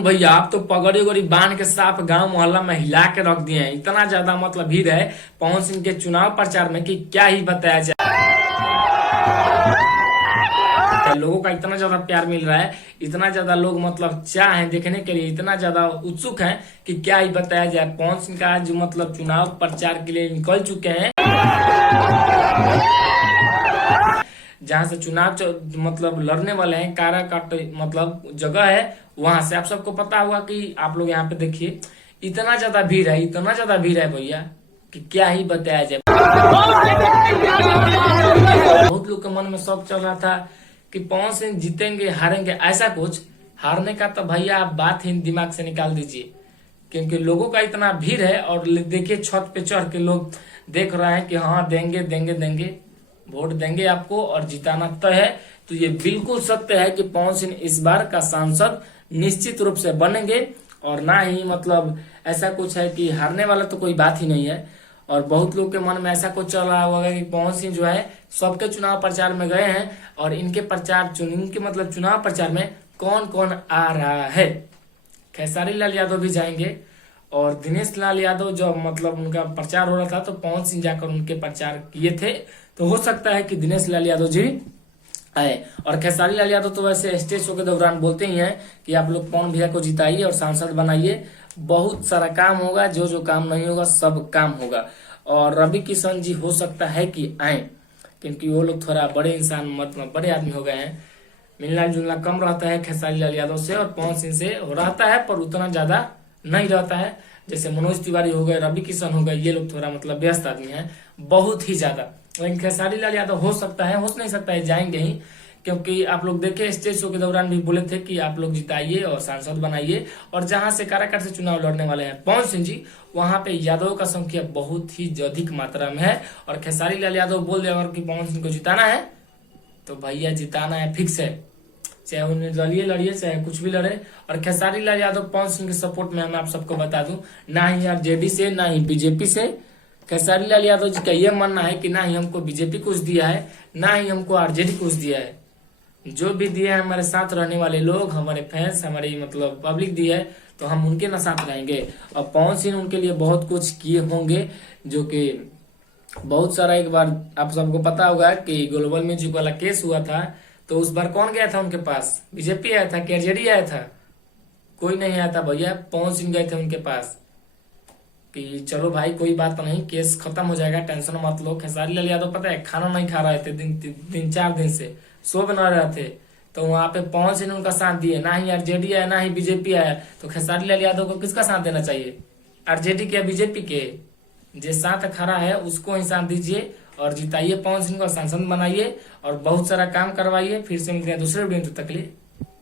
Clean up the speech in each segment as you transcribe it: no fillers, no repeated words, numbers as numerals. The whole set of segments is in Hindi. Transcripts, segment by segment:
पवन भैया आप तो पगड़ी उगड़ी बांध के साफ गांव मोहल्ला में हिला के रख दिए हैं। इतना ज्यादा मतलब भीड़ है पवन सिंह के चुनाव प्रचार में कि क्या ही बताया जाए। लोगों का इतना ज्यादा प्यार मिल रहा है, इतना ज्यादा लोग मतलब चाह है देखने के लिए, इतना ज्यादा उत्सुक है कि क्या ही बताया जाए। पवन सिंह का आज मतलब चुनाव प्रचार के लिए निकल चुके हैं। जहां से चुनाव मतलब लड़ने वाले हैं, काराकाट मतलब जगह है, वहां से आप सबको पता होगा कि आप लोग यहाँ पे देखिए इतना ज्यादा भीड़ है, इतना ज्यादा भीड़ है भैया कि क्या ही बताया जाए। बहुत लोग के मन में शौक चल रहा था कि पवन सिंह जीतेंगे हारेंगे, ऐसा कुछ हारने का तो भैया आप बात ही दिमाग से निकाल दीजिए, क्योंकि लोगों का इतना भीड़ है। और देखिए छत पे चढ़ के लोग देख रहे हैं कि हाँ देंगे देंगे देंगे, वोट देंगे आपको और जिताना तय है। तो ये बिल्कुल सत्य है कि पवन सिंह इस बार का सांसद निश्चित रूप से बनेंगे, और ना ही मतलब ऐसा कुछ है कि हारने वाला तो कोई बात ही नहीं है। और बहुत लोग के मन में ऐसा कुछ चल रहा होगा कि पवन सिंह जो है सबके चुनाव प्रचार में गए हैं और इनके मतलब चुनाव प्रचार में कौन कौन आ रहा है। खेसारी लाल यादव भी जाएंगे और दिनेश लाल यादव जो मतलब उनका प्रचार हो रहा था तो पवन सिंह जाकर उनके प्रचार किए थे, तो हो सकता है कि दिनेश लाल यादव जी आए। और खेसारी लाल यादव तो वैसे स्टेज शो के दौरान बोलते ही हैं कि आप लोग पवन भैया को जिताइए और सांसद बनाइए, बहुत सारा काम होगा, जो जो काम नहीं होगा सब काम होगा। और रवि किशन जी हो सकता है कि आए, क्योंकि वो लोग थोड़ा बड़े इंसान मतलब बड़े आदमी हो गए हैं, मिलना जुलना कम रहता है खेसारी लाल यादव से और पवन सिंह से रहता है, पर उतना ज्यादा नहीं रहता है। जैसे मनोज तिवारी हो गए, रवि किशन हो गए, ये लोग थोड़ा मतलब व्यस्त आदमी हैं बहुत ही ज्यादा। लेकिन खेसारी लाल यादव हो सकता है, हो नहीं सकता है, जाएंगे ही, क्योंकि आप लोग देखे स्टेज शो के दौरान भी बोले थे कि आप लोग जिताइए और सांसद बनाइए। और जहां से काराकाट से चुनाव लड़ने वाले हैं पवन सिंह जी, वहां पे यादव का संख्या बहुत ही अधिक मात्रा में है। और खेसारी लाल यादव बोल दिया कि पवन सिंह को जिताना है तो भैया जिताना है फिक्स है, चाहे उन्हें लड़िए लड़िए चाहे कुछ भी लड़े। और खेसारी लाल यादव पवन सिंह के सपोर्ट में, मैं आप सबको बता दूं, ना ही आरजेडी से ना ही बीजेपी से। खेसारी लाल यादव जी का यह मानना है कि ना ही हमको बीजेपी कुछ दिया है, ना ही हमको आरजेडी कुछ दिया है, जो भी दिया है हमारे साथ रहने वाले लोग, हमारे फैंस, हमारी मतलब पब्लिक दिया है तो हम उनके ना साथ रहेंगे। और पवन सिंह उनके लिए बहुत कुछ किए होंगे, जो कि बहुत सारा। एक बार आप सबको पता होगा कि ग्लोबल म्यूजिक वाला केस हुआ था, तो उस बार कौन गया था उनके पास? बीजेपी आया था कि आरजेडी आया था? कोई नहीं आया था भैया, पवन सिंह गए थे उनके पास कि चलो भाई कोई बात नहीं, केस खत्म हो जाएगा, टेंशन मत लो। खेसारी लाल यादव पता है खाना नहीं खा रहे थे दिन 4 दिन से, सो बना रहे थे, तो वहां पे पवन सिंह उनका साथ दिए। ना ही आरजेडी आया ना ही बीजेपी आया, तो खेसारी लाल यादव को किसका साथ देना चाहिए? आरजेडी के या बीजेपी के? जो साथ खड़ा है उसको ही साथ दीजिए और जिताइए पवन सिंह को, सांसद बनाइए और बहुत सारा काम करवाइए। फिर से मिलते हैं दूसरे वीडियो, तक के लिए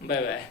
बाय बाय।